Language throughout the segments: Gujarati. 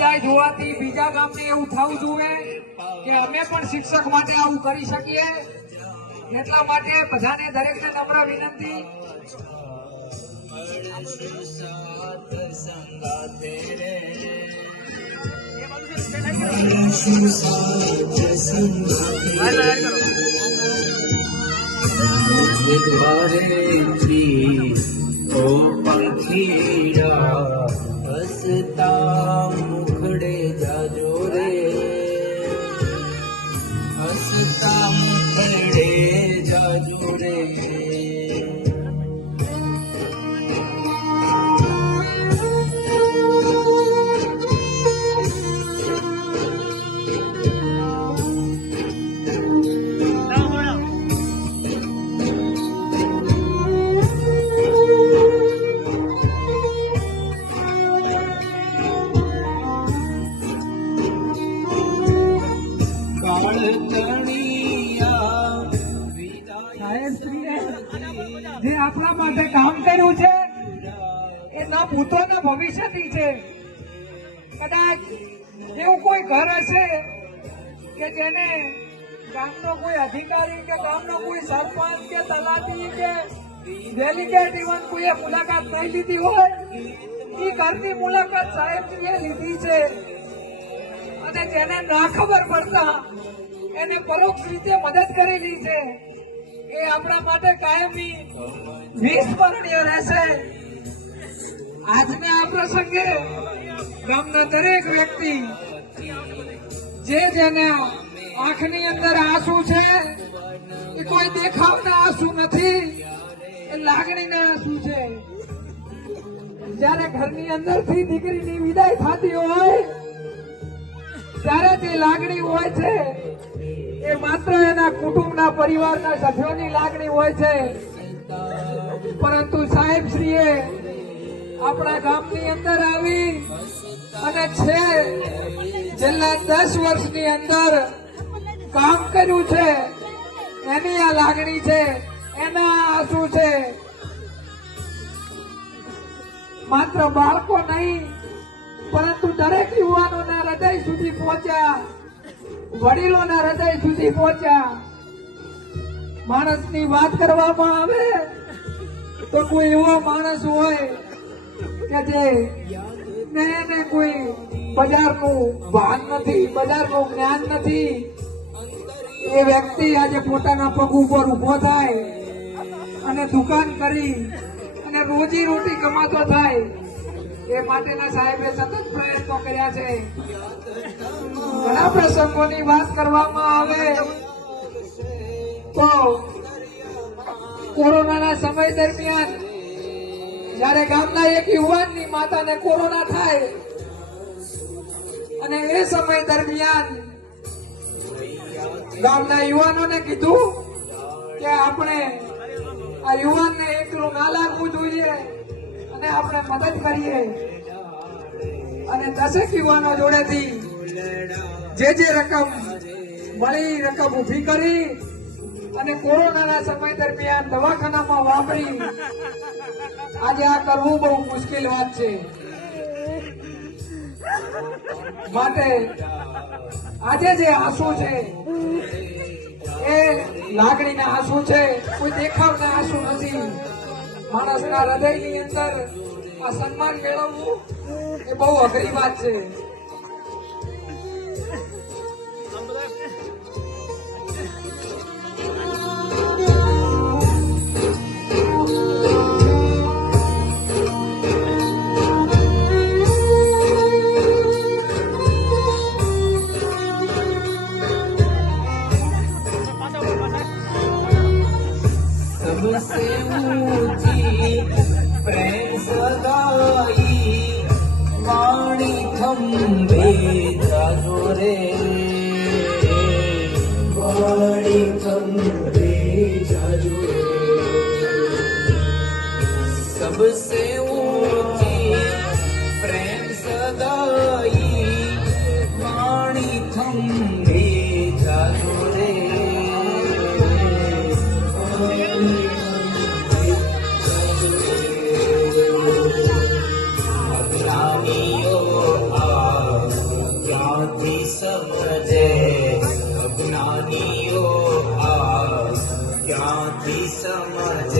વિદાય જોવાથી બીજા ગામને એવું થવું જોઈએ કે અમે પણ શિક્ષક માટે આવું કરી શકીએ. એટલા માટે બધાને દરેકને નમ્ર વિનંતી. ઓ પંખીડા હસતા જે આપણા માટે કામ કર્યું છે એ ન ભૂતો ન ભવિષ્યથી છે. કદાચ એવું કોઈ ઘર હશે કે જેને ગામનો કોઈ અધિકારી કે ગામનો કોઈ સરપંચ કે તલાટી કે ડેલિગેટ ઇવન કોઈએ મુલાકાત નહીં લીધી હોય, એ ઘરની મુલાકાત સાહેબજીએ લીધી છે. અને જેને ના ખબર પડતા એને પરોક્ષ રીતે મદદ કરેલી છે. એ આપણા માટે કાયમી વિસ્મરણીય રહેશે. આજના આ પ્રસંગે ગામના દરેક વ્યક્તિ જે જેના આંખની અંદર આંસુ છે, એ કોઈ દેખાવના આંસુ નથી, એ લાગણીના આંસુ છે. જ્યારે ઘરની અંદરથી દીકરીની વિદાય થતી હોય, ત્યારે તે લાગણી હોય છે. એ માત્ર એના કુટુંબના પરિવારના સભ્યોની લાગણી હોય છે. પરંતુ સાહેબ શ્રીએ આપણા ગામની અંદર આવી અને છે, છેલ્લા દસ વર્ષની અંદર કામ કર્યું છે. એની આ લાગણી છે, એના આંસુ છે. માત્ર બાળકો નહીં, પરંતુ દરેક યુવાનોના હૃદય સુધી પહોંચ્યા. વડીલોના હૃદય સુધી પહોંચ્યા. માણસની વાત કરવામાં આવે તો કોઈ એવો માણસ હોય કે જે એને કોઈ બજારનું ભાન નથી, બજારનું જ્ઞાન નથી. એ વ્યક્તિ આજે પોતાના પગ ઉપર ઊભો થાય અને દુકાન કરી અને રોજી રોટી કમાતો થાય. એ માટેના સાહેબે સતત પ્રયત્નો કર્યા છે. ઘણા પ્રસંગોની વાત કરવામાં આવે તો કોરોનાના સમય દરમિયાન જ્યારે ગામના એક યુવાનની માતાને કોરોના થાય અને એ સમય દરમિયાન ગામના યુવાનોને કીધું કે આપણે આ યુવાનને એકલું ના લાગવું જોઈએ. અને આપણે મદદ કરીએ. અને દસેક યુવાનો જોડેથી જે જે રકમ મળી, રકમ ઊભી કરી અને કોરોનાના સમય દરમિયાન દવાખાનામાં વાપરી, આજે આ કરવું બહુ મુશ્કેલ વાત છે. માટે આજે જે આંસુ છે, એ લાગણીના આંસુ છે. કોઈ દેખાવના આંસુ નથી. માણસના હૃદયની અંદર આ સન્માન મેળવવું એ બહુ અઘરી વાત છે. सबसे ऊँची प्रेम सदाई वाणी थम्बी जानो रे। समझे। अपना आ क्या थी समझे।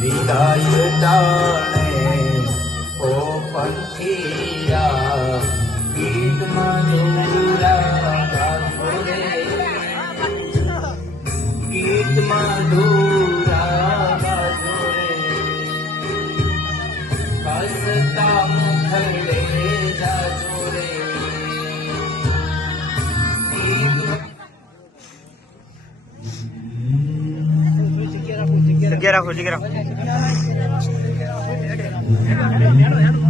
विदाई ताने ओ पंथिया गीत मधुरा गीत मधुरा गाफुरे बसता मुखड़े Dejalo, dejalo, dejalo.